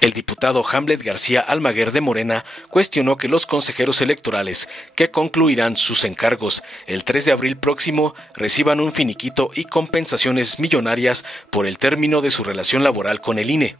El diputado Hamlet García Almaguer de Morena cuestionó que los consejeros electorales que concluirán sus encargos el 3 de abril próximo reciban un finiquito y compensaciones millonarias por el término de su relación laboral con el INE.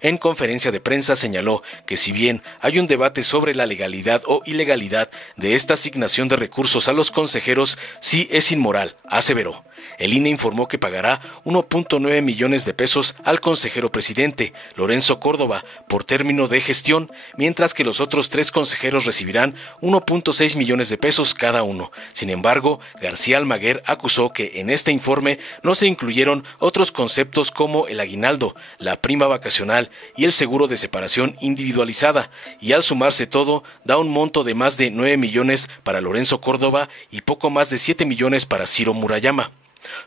En conferencia de prensa señaló que si bien hay un debate sobre la legalidad o ilegalidad de esta asignación de recursos a los consejeros, sí es inmoral, aseveró. El INE informó que pagará 1.9 millones de pesos al consejero presidente, Lorenzo Córdoba, por término de gestión, mientras que los otros 3 consejeros recibirán 1.6 millones de pesos cada uno. Sin embargo, García Almaguer acusó que en este informe no se incluyeron otros conceptos como el aguinaldo, la prima vacacional y el seguro de separación individualizada, y al sumarse todo, da un monto de más de 9 millones para Lorenzo Córdoba y poco más de 7 millones para Ciro Murayama.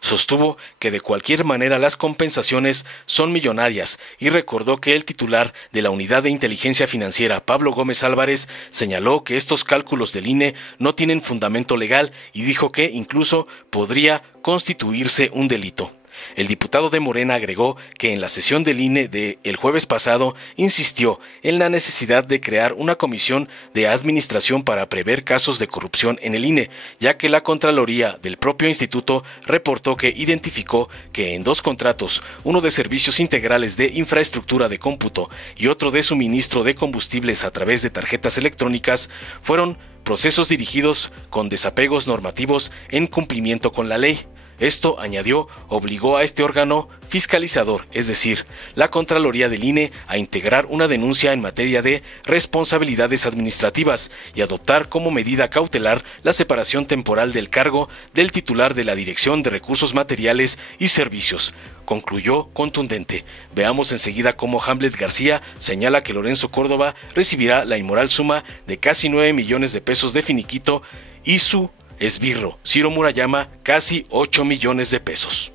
Sostuvo que de cualquier manera las compensaciones son millonarias y recordó que el titular de la Unidad de Inteligencia Financiera, Pablo Gómez Álvarez, señaló que estos cálculos del INE no tienen fundamento legal y dijo que incluso podría constituirse un delito. El diputado de Morena agregó que en la sesión del INE del jueves pasado insistió en la necesidad de crear una comisión de administración para prever casos de corrupción en el INE, ya que la Contraloría del propio instituto reportó que identificó que en 2 contratos, uno de servicios integrales de infraestructura de cómputo y otro de suministro de combustibles a través de tarjetas electrónicas, fueron procesos dirigidos con desapegos normativos en cumplimiento con la ley. Esto, añadió, obligó a este órgano fiscalizador, es decir, la Contraloría del INE, a integrar una denuncia en materia de responsabilidades administrativas y adoptar como medida cautelar la separación temporal del cargo del titular de la Dirección de Recursos Materiales y Servicios. Concluyó contundente. Veamos enseguida cómo Hamlet García señala que Lorenzo Córdoba recibirá la inmoral suma de casi 9 millones de pesos de finiquito y su esbirro, Ciro Murayama, casi 8 millones de pesos.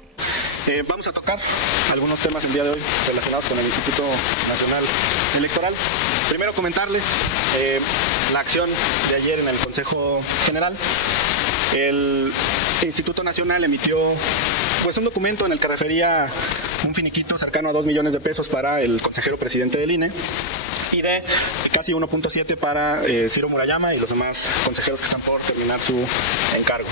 Vamos a tocar algunos temas el día de hoy relacionados con el Instituto Nacional Electoral. Primero comentarles la acción de ayer en el Consejo General. El Instituto Nacional emitió un documento en el que refería un finiquito cercano a 2 millones de pesos para el consejero presidente del INE y de casi 1.7 para Ciro Murayama y los demás consejeros que están por terminar su encargo.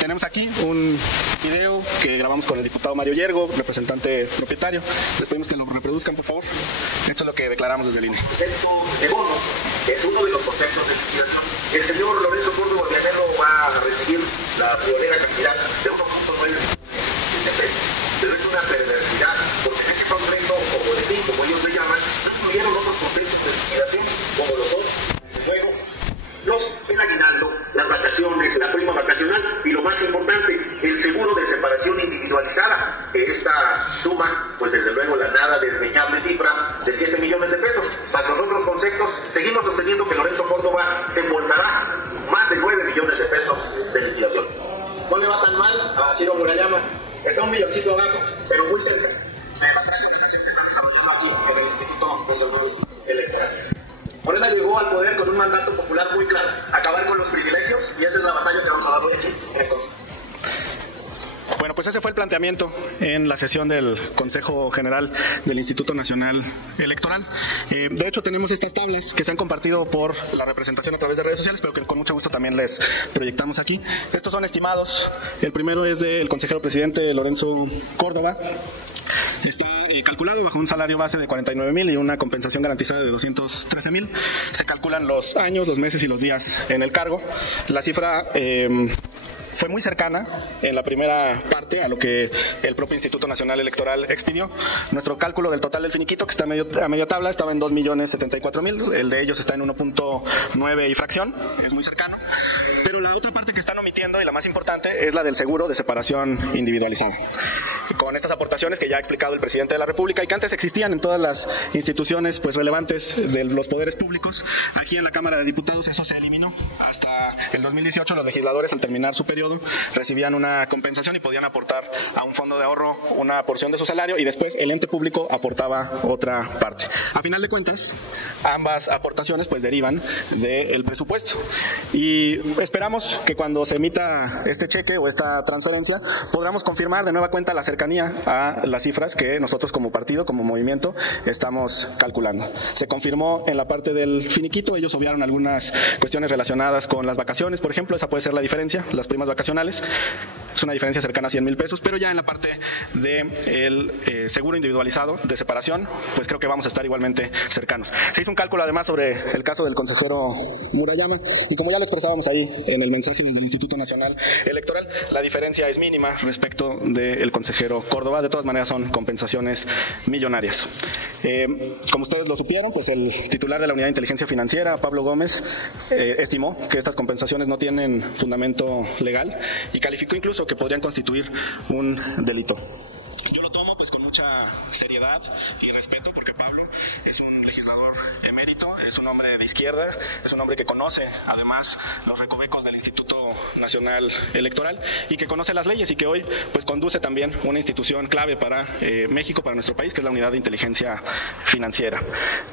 Tenemos aquí un video que grabamos con el diputado Mario Yergo, representante propietario. Les pedimos que lo reproduzcan, por favor. Esto es lo que declaramos desde el INE. El concepto de bono es uno de los conceptos de liquidación. El señor Lorenzo Córdoba Vianero va a recibir la friolera cantidad de 1.9 millones de pesos. Pero es una perversidad, porque en ese contrato, o boletín, como ellos le llaman, no incluyeron otros conceptos de liquidación, como lo son, desde luego, el aguinaldo, las vacaciones, la prima vacacional y lo más importante, el seguro de separación individualizada, que esta suma, pues desde luego la nada desdeñable cifra de 7 millones de pesos. Más los otros conceptos, seguimos sosteniendo que Lorenzo Córdoba se embolsará más de 9 millones de pesos de liquidación. No le va tan mal a Ciro Murayama, está un milloncito abajo, pero muy cerca. Otra comunicación que está desarrollando aquí en el Instituto Nacional Electoral. Morena llegó al poder con un mandato popular muy claro, acabar con los privilegios, y esa es la batalla que vamos a dar hoy aquí en el Consejo. Bueno, pues ese fue el planteamiento en la sesión del Consejo General del Instituto Nacional Electoral. De hecho, tenemos estas tablas que se han compartido por la representación a través de redes sociales, pero que con mucho gusto también les proyectamos aquí. Estos son estimados. El primero es del consejero presidente Lorenzo Córdoba. Está calculado bajo un salario base de 49,000 y una compensación garantizada de 213,000. Se calculan los años, los meses y los días en el cargo. La cifra fue muy cercana en la primera parte a lo que el propio Instituto Nacional Electoral expidió. Nuestro cálculo del total del finiquito, que está a media tabla, estaba en 2.074.000. El de ellos está en 1.9 y fracción. Es muy cercano. Pero la otra parte que están omitiendo, y la más importante, es la del seguro de separación individualizada. Con estas aportaciones que ya ha explicado el presidente de la República y que antes existían en todas las instituciones relevantes de los poderes públicos, aquí en la Cámara de Diputados eso se eliminó. Hasta el 2018 los legisladores, al terminar su periodo, recibían una compensación y podían aportar a un fondo de ahorro una porción de su salario, y después el ente público aportaba otra parte. A final de cuentas, ambas aportaciones derivan del presupuesto, y esperamos que cuando cuando se emita este cheque o esta transferencia, podamos confirmar de nueva cuenta la cercanía a las cifras que nosotros como partido, como movimiento, estamos calculando. Se confirmó en la parte del finiquito, ellos obviaron algunas cuestiones relacionadas con las vacaciones, por ejemplo, esa puede ser la diferencia, las primas vacacionales, es una diferencia cercana a 100,000 pesos, pero ya en la parte del seguro individualizado de separación, pues creo que vamos a estar igualmente cercanos. Se hizo un cálculo además sobre el caso del consejero Murayama, y como ya lo expresábamos ahí en el mensaje desde el Instituto Nacional Electoral, la diferencia es mínima respecto del consejero Córdoba. De todas maneras son compensaciones millonarias. Como ustedes lo supieron, pues el titular de la Unidad de Inteligencia Financiera, Pablo Gómez, estimó que estas compensaciones no tienen fundamento legal y calificó incluso que podrían constituir un delito. Yo lo tomo pues con mucha seriedad y respeto, porque Pablo es un legislador emérito, es un hombre de izquierda, es un hombre que conoce además los recovecos del Instituto Nacional Electoral y que conoce las leyes y que hoy pues conduce también una institución clave para México, para nuestro país, que es la Unidad de Inteligencia Financiera.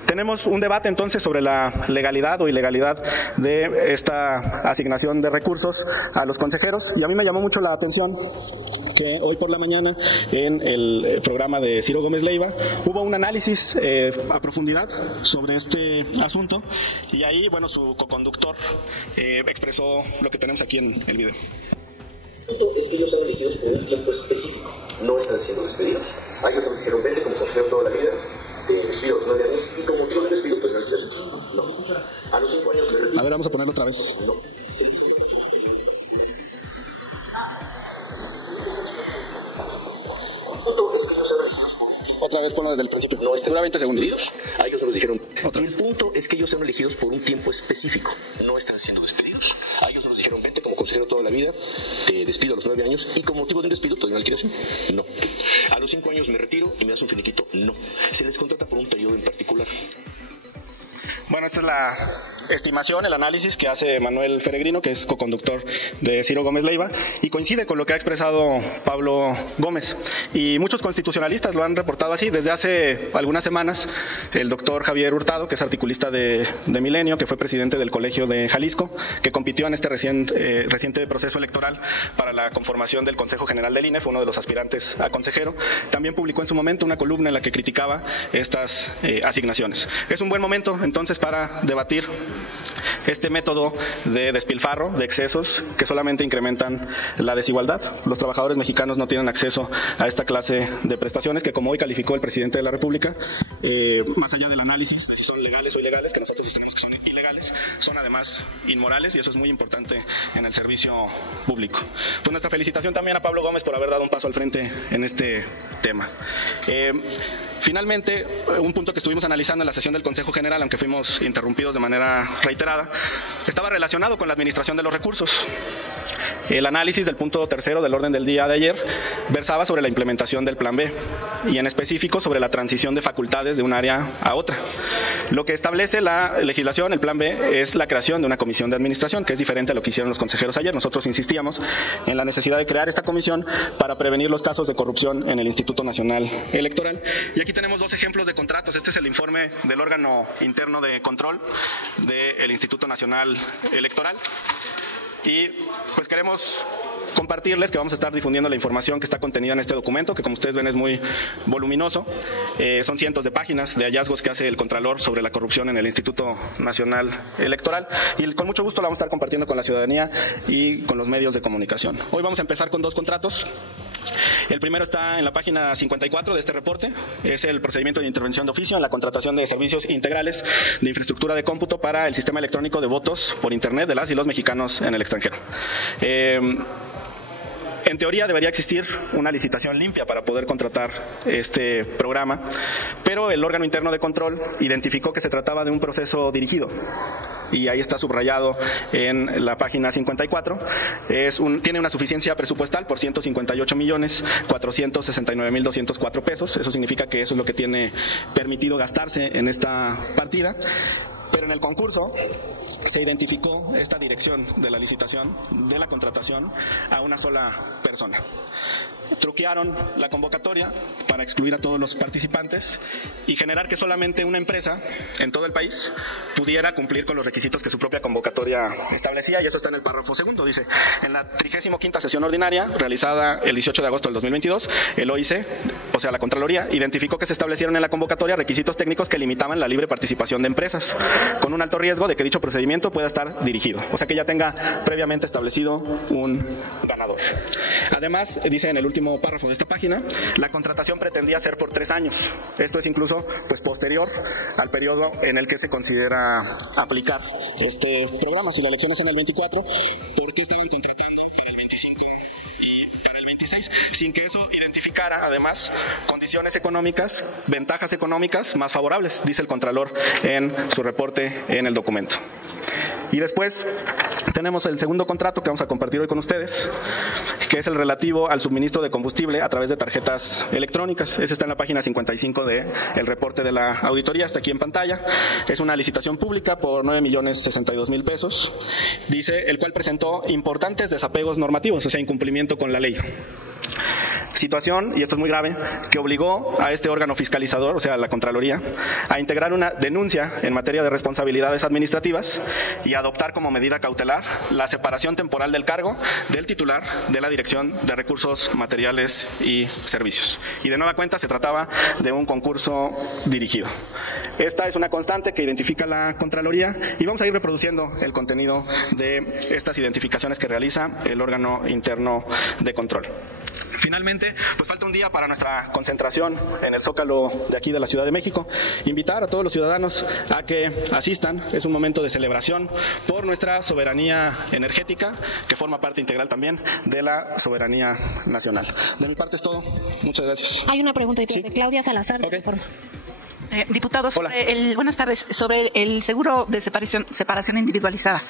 Tenemos un debate entonces sobre la legalidad o ilegalidad de esta asignación de recursos a los consejeros, y a mí me llamó mucho la atención que hoy por la mañana en el programa de Ciro Gómez Leiva hubo un análisis a profundidad sobre este asunto, y ahí, bueno, su coconductor expresó lo que tenemos aquí en el video. Es que ellos son elegidos por un tiempo específico, no están siendo despedidos. A ellos nos dijeron, vente como consejero toda la vida, te despido a los 9 años, y como motivo de despido, pues no retiras. No. A los 5 años me retiro. A ver, vamos a ponerlo otra vez. No. Sí. Es que ellos son elegidos por un tiempo. Otra vez ponlo desde el principio. No están 20 segundos. despedidos. A ellos nos dijeron. Otra El punto es que ellos son elegidos por un tiempo específico, no están siendo despedidos. A ellos nos dijeron, vente como consejero toda la vida, te despido a los 9 años, y como motivo de un despido, te doy una liquidación. No. A los 5 años me retiro y me das un finiquito. No. Se les contrata por un periodo en particular. Bueno, esta es la estimación, el análisis que hace Manuel Feregrino, que es coconductor de Ciro Gómez Leiva, y coincide con lo que ha expresado Pablo Gómez. Y muchos constitucionalistas lo han reportado así. Desde hace algunas semanas, el doctor Javier Hurtado, que es articulista de Milenio, que fue presidente del Colegio de Jalisco, que compitió en este reciente proceso electoral para la conformación del Consejo General del INE, fue uno de los aspirantes a consejero, también publicó en su momento una columna en la que criticaba estas asignaciones. Es un buen momento, entonces, para debatir este método de despilfarro, de excesos, que solamente incrementan la desigualdad. Los trabajadores mexicanos no tienen acceso a esta clase de prestaciones que, como hoy calificó el presidente de la República, más allá del análisis de si son legales o ilegales, que nosotros sostenemos que son ilegales, son además inmorales, y eso es muy importante en el servicio público. Pues nuestra felicitación también a Pablo Gómez por haber dado un paso al frente en este tema. Finalmente, un punto que estuvimos analizando en la sesión del Consejo General, aunque fuimos interrumpidos de manera reiterada, estaba relacionado con la administración de los recursos. El análisis del punto tercero del orden del día de ayer versaba sobre la implementación del Plan B, y en específico sobre la transición de facultades de un área a otra. Lo que establece la legislación, el Plan B, es la creación de una comisión de administración, que es diferente a lo que hicieron los consejeros ayer. Nosotros insistíamos en la necesidad de crear esta comisión para prevenir los casos de corrupción en el Instituto Nacional Electoral. Y aquí tenemos dos ejemplos de contratos. Este es el informe del órgano interno de control del Instituto Nacional Electoral. Y pues queremos compartirles que vamos a estar difundiendo la información que está contenida en este documento, que como ustedes ven es muy voluminoso. Son cientos de páginas de hallazgos que hace el Contralor sobre la corrupción en el Instituto Nacional Electoral, y con mucho gusto la vamos a estar compartiendo con la ciudadanía y con los medios de comunicación. Hoy vamos a empezar con dos contratos. El primero está en la página 54 de este reporte. Es el procedimiento de intervención de oficio en la contratación de servicios integrales de infraestructura de cómputo para el sistema electrónico de votos por Internet de las y los mexicanos en el extranjero. En teoría debería existir una licitación limpia para poder contratar este programa, pero el órgano interno de control identificó que se trataba de un proceso dirigido, y ahí está subrayado en la página 54. Tiene una suficiencia presupuestal por 158.469.204 pesos. Eso significa que eso es lo que tiene permitido gastarse en esta partida. Pero en el concurso se identificó esta dirección de la licitación, de la contratación, a una sola persona. Truquearon la convocatoria para excluir a todos los participantes y generar que solamente una empresa en todo el país pudiera cumplir con los requisitos que su propia convocatoria establecía, y eso está en el párrafo segundo. Dice: en la 35ª sesión ordinaria realizada el 18 de agosto del 2022, el OIC, o sea la Contraloría, identificó que se establecieron en la convocatoria requisitos técnicos que limitaban la libre participación de empresas, con un alto riesgo de que dicho procedimiento pueda estar dirigido, o sea que ya tenga previamente establecido un ganador. Además, dice en el último párrafo de esta página, la contratación pretendía ser por 3 años. Esto es incluso posterior al periodo en el que se considera aplicar este programa. Si la elección es en el 24, ¿por qué estaban contratando para el 25 y para el 26? Sin que eso identificara, además, condiciones económicas, ventajas económicas más favorables, dice el Contralor en su reporte en el documento. Y después tenemos el segundo contrato que vamos a compartir hoy con ustedes, que es el relativo al suministro de combustible a través de tarjetas electrónicas. Ese está en la página 55 del reporte de la auditoría, está aquí en pantalla. Es una licitación pública por 9.062.000 pesos, dice, el cual presentó importantes desapegos normativos, o sea, incumplimiento con la ley. Situación, y esto es muy grave, que obligó a este órgano fiscalizador, o sea, la Contraloría, a integrar una denuncia en materia de responsabilidades administrativas y adoptar como medida cautelar la separación temporal del cargo del titular de la Dirección de Recursos Materiales y Servicios. Y de nueva cuenta se trataba de un concurso dirigido. Esta es una constante que identifica la Contraloría y vamos a ir reproduciendo el contenido de estas identificaciones que realiza el órgano interno de control. Finalmente, pues falta un día para nuestra concentración en el Zócalo de aquí de la Ciudad de México. Invitar a todos los ciudadanos a que asistan. Es un momento de celebración por nuestra soberanía energética, que forma parte integral también de la soberanía nacional. De mi parte es todo. Muchas gracias. Hay una pregunta de Claudia Salazar. Okay. Diputados, buenas tardes. Sobre el seguro de separación individualizada.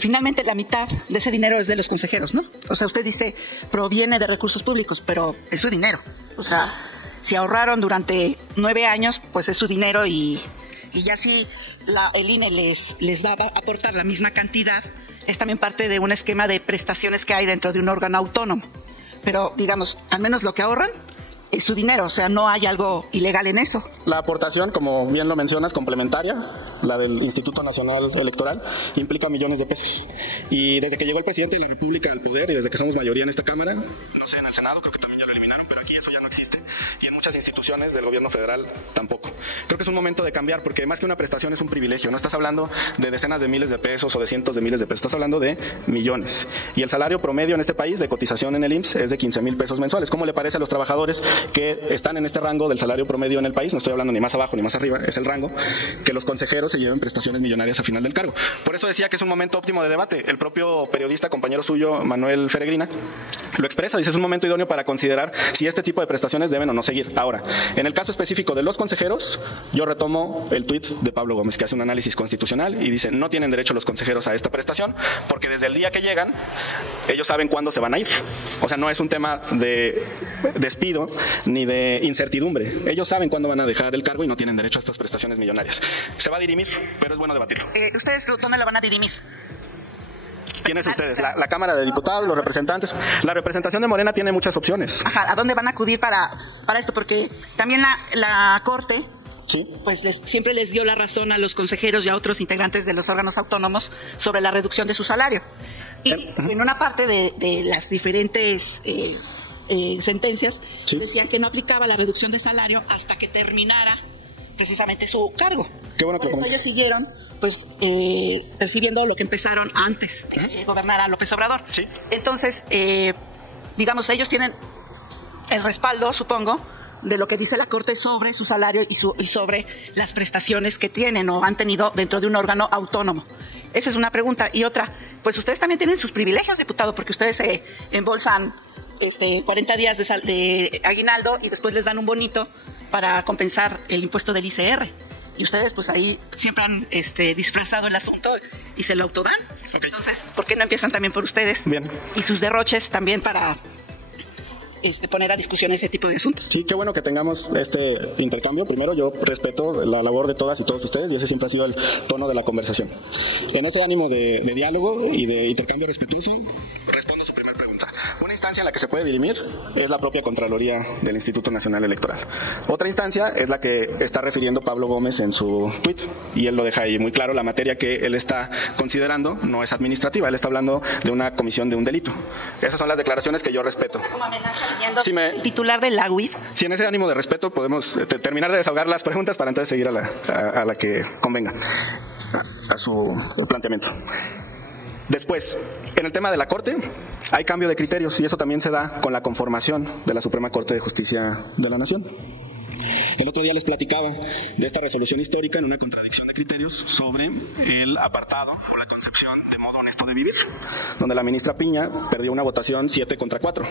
Finalmente la mitad de ese dinero es de los consejeros, ¿no? O sea, usted dice proviene de recursos públicos, pero es su dinero. O sea, si ahorraron durante 9 años, pues es su dinero y ya si el INE les da a aportar la misma cantidad, es también parte de un esquema de prestaciones que hay dentro de un órgano autónomo. Pero, digamos, al menos lo que ahorran es su dinero, o sea, no hay algo ilegal en eso. La aportación, como bien lo mencionas, complementaria, la del Instituto Nacional Electoral, implica millones de pesos. Y desde que llegó el presidente de la República al poder y desde que somos mayoría en esta Cámara, no sé, en el Senado creo que también ya lo eliminaron, pero aquí eso ya no existe. Y en muchas instituciones del gobierno federal tampoco. Creo que es un momento de cambiar, porque más que una prestación es un privilegio. No estás hablando de decenas de miles de pesos o de cientos de miles de pesos, estás hablando de millones. Y el salario promedio en este país de cotización en el IMSS es de 15,000 pesos mensuales. ¿Cómo le parece a los trabajadores que están en este rango del salario promedio en el país? No estoy hablando ni más abajo ni más arriba, es el rango, que los consejeros se lleven prestaciones millonarias a final del cargo. Por eso decía que es un momento óptimo de debate. El propio periodista, compañero suyo, Manuel Feregrina, lo expresa, dice, es un momento idóneo para considerar si este tipo de prestaciones deben o no seguir. Ahora, en el caso específico de los consejeros, yo retomo el tuit de Pablo Gómez, que hace un análisis constitucional y dice, no tienen derecho los consejeros a esta prestación, porque desde el día que llegan, ellos saben cuándo se van a ir. O sea, no es un tema de despido ni de incertidumbre. Ellos saben cuándo van a dejar el cargo y no tienen derecho a estas prestaciones millonarias. Se va a dirimir, pero es bueno debatirlo. ¿Ustedes dónde la van a dirimir? ¿Quiénes ustedes? La Cámara de Diputados, los representantes. La representación de Morena tiene muchas opciones. Ajá, ¿a dónde van a acudir para esto? Porque también la Corte, sí, pues siempre les dio la razón a los consejeros y a otros integrantes de los órganos autónomos sobre la reducción de su salario. Y en una parte de las diferentes sentencias, sí, decían que no aplicaba la reducción de salario hasta que terminara precisamente su cargo. Qué bueno que por eso ellos siguieron pues percibiendo lo que empezaron antes de gobernar a López Obrador. Sí. Entonces, digamos, ellos tienen el respaldo, supongo, de lo que dice la Corte sobre su salario y sobre las prestaciones que tienen o han tenido dentro de un órgano autónomo. Esa es una pregunta. Y otra, pues ustedes también tienen sus privilegios, diputado, porque ustedes se embolsan 40 días de aguinaldo y después les dan un bonito para compensar el impuesto del ICR. Y ustedes pues ahí siempre han disfrazado el asunto y se lo autodan. Okay. Entonces, ¿por qué no empiezan también por ustedes? Bien. Y sus derroches también para poner a discusión ese tipo de asuntos. Sí, qué bueno que tengamos este intercambio. Primero, yo respeto la labor de todas y todos ustedes y ese siempre ha sido el tono de la conversación. En ese ánimo de diálogo y de intercambio respetuoso, respondo a su primera pregunta. Una instancia en la que se puede dirimir es la propia Contraloría del Instituto Nacional Electoral. Otra instancia es la que está refiriendo Pablo Gómez en su tuit, y él lo deja ahí muy claro. La materia que él está considerando no es administrativa, él está hablando de una comisión de un delito. Esas son las declaraciones que yo respeto. ¿Como amenaza leyendo el titular de la UIF? Sí, en ese ánimo de respeto podemos terminar de desahogar las preguntas para entonces seguir a la que convenga, a su planteamiento. Después, en el tema de la Corte, hay cambio de criterios y eso también se da con la conformación de la Suprema Corte de Justicia de la Nación. El otro día les platicaba de esta resolución histórica en una contradicción de criterios sobre el apartado o la concepción de modo honesto de vivir, donde la ministra Piña perdió una votación 7-4.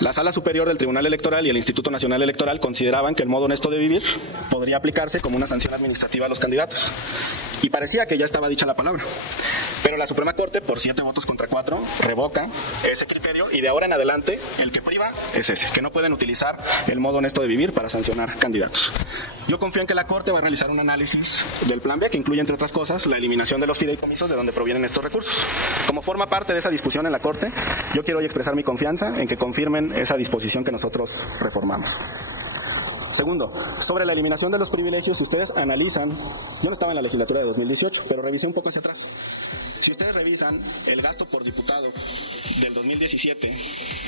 La Sala Superior del Tribunal Electoral y el Instituto Nacional Electoral consideraban que el modo honesto de vivir podría aplicarse como una sanción administrativa a los candidatos. Y parecía que ya estaba dicha la palabra. Pero la Suprema Corte, por 7-4, revoca ese criterio y de ahora en adelante el que priva es ese, que no pueden utilizar el modo honesto de vivir para sancionar candidatos. Yo confío en que la Corte va a realizar un análisis del Plan B que incluye, entre otras cosas, la eliminación de los fideicomisos de donde provienen estos recursos. Como forma parte de esa discusión en la Corte, yo quiero hoy expresar mi confianza en que confirmen esa disposición que nosotros reformamos. Segundo, sobre la eliminación de los privilegios, si ustedes analizan, yo no estaba en la legislatura de 2018, pero revisé un poco hacia atrás. Si ustedes revisan el gasto por diputado del 2017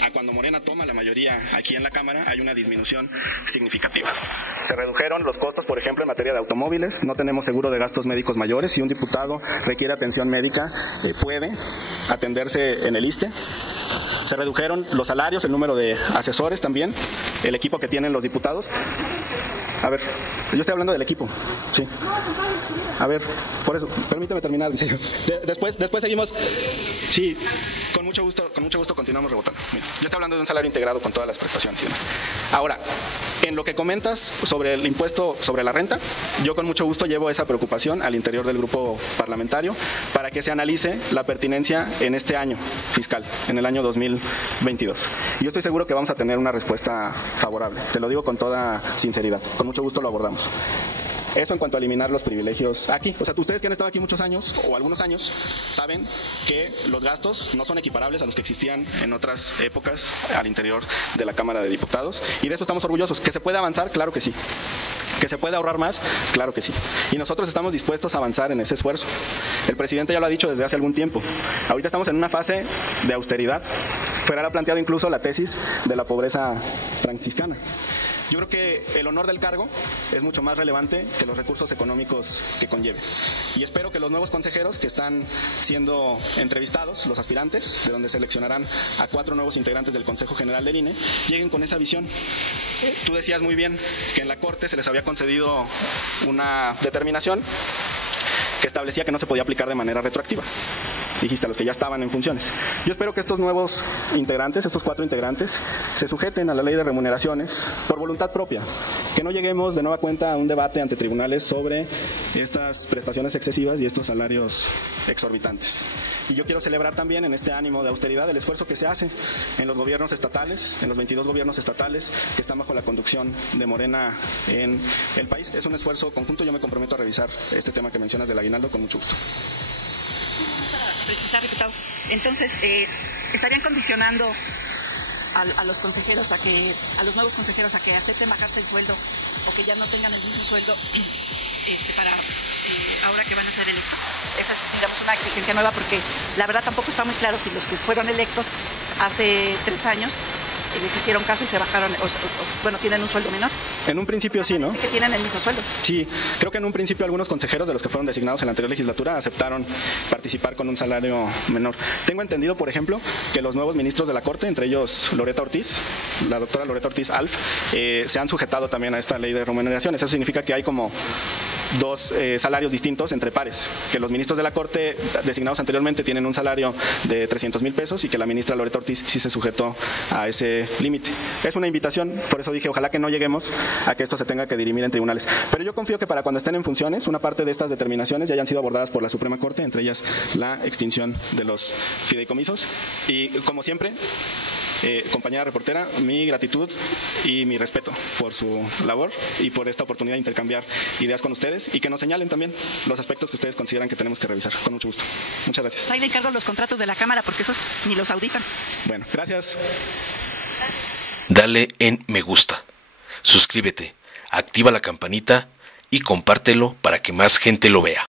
a cuando Morena toma la mayoría aquí en la Cámara, hay una disminución significativa. Se redujeron los costos, por ejemplo, en materia de automóviles, no tenemos seguro de gastos médicos mayores. Si un diputado requiere atención médica, puede atenderse en el ISSSTE. Se redujeron los salarios, el número de asesores también, el equipo que tienen los diputados. A ver, yo estoy hablando del equipo, sí. A ver, por eso, permítame terminar, en serio. Después seguimos. Sí, con mucho gusto continuamos rebotando. Mira, yo estoy hablando de un salario integrado con todas las prestaciones y demás. Ahora, en lo que comentas sobre el impuesto sobre la renta, yo con mucho gusto llevo esa preocupación al interior del grupo parlamentario para que se analice la pertinencia en este año fiscal, en el año 2022. Y yo estoy seguro que vamos a tener una respuesta favorable. Te lo digo con toda sinceridad. Con mucho gusto lo abordamos. Eso en cuanto a eliminar los privilegios aquí. O sea, ustedes que han estado aquí muchos años o algunos años saben que los gastos no son equiparables a los que existían en otras épocas al interior de la Cámara de Diputados y de eso estamos orgullosos. ¿Que se puede avanzar? Claro que sí. ¿Que se puede ahorrar más? Claro que sí. Y nosotros estamos dispuestos a avanzar en ese esfuerzo. El presidente ya lo ha dicho desde hace algún tiempo. Ahorita estamos en una fase de austeridad. Ferrer ha planteado incluso la tesis de la pobreza franciscana. Yo creo que el honor del cargo es mucho más relevante que los recursos económicos que conlleve. Y espero que los nuevos consejeros que están siendo entrevistados, los aspirantes, de donde seleccionarán a 4 nuevos integrantes del Consejo General del INE, lleguen con esa visión. Tú decías muy bien que en la Corte se les había concedido una determinación que establecía que no se podía aplicar de manera retroactiva. Dijiste a los que ya estaban en funciones. Yo espero que estos nuevos integrantes, estos 4 integrantes, se sujeten a la ley de remuneraciones por voluntad propia. Que no lleguemos de nueva cuenta a un debate ante tribunales sobre estas prestaciones excesivas y estos salarios exorbitantes. Y yo quiero celebrar también en este ánimo de austeridad el esfuerzo que se hace en los gobiernos estatales, en los 22 gobiernos estatales que están bajo la conducción de Morena en el país. Es un esfuerzo conjunto. Yo me comprometo a revisar este tema que mencionas del aguinaldo con mucho gusto. Precisar, diputado. Entonces, ¿estarían condicionando a los consejeros, a los nuevos consejeros a que acepten bajarse el sueldo o que ya no tengan el mismo sueldo para ahora que van a ser electos? Esa es, digamos, una exigencia nueva porque la verdad tampoco está muy claro si los que fueron electos hace 3 años les hicieron caso y se bajaron, bueno, tienen un sueldo menor. En un principio sí, ¿no? Que tienen el mismo sueldo. Sí, creo que en un principio algunos consejeros de los que fueron designados en la anterior legislatura aceptaron participar con un salario menor. Tengo entendido, por ejemplo, que los nuevos ministros de la Corte, entre ellos Loreta Ortiz, la doctora Loreta Ortiz Alf, se han sujetado también a esta ley de remuneraciones. Eso significa que hay como 2 salarios distintos entre pares, que los ministros de la Corte designados anteriormente tienen un salario de 300,000 pesos y que la ministra Loreta Ortiz sí se sujetó a ese límite. Es una invitación, por eso dije, ojalá que no lleguemos a que esto se tenga que dirimir en tribunales. Pero yo confío que para cuando estén en funciones, una parte de estas determinaciones ya hayan sido abordadas por la Suprema Corte, entre ellas la extinción de los fideicomisos. Y como siempre, Compañera reportera, mi gratitud y mi respeto por su labor y por esta oportunidad de intercambiar ideas con ustedes y que nos señalen también los aspectos que ustedes consideran que tenemos que revisar. Con mucho gusto. Muchas gracias. Ahí le encargo los contratos de la Cámara porque esos ni los auditan. Bueno, gracias. Dale en me gusta, suscríbete, activa la campanita y compártelo para que más gente lo vea.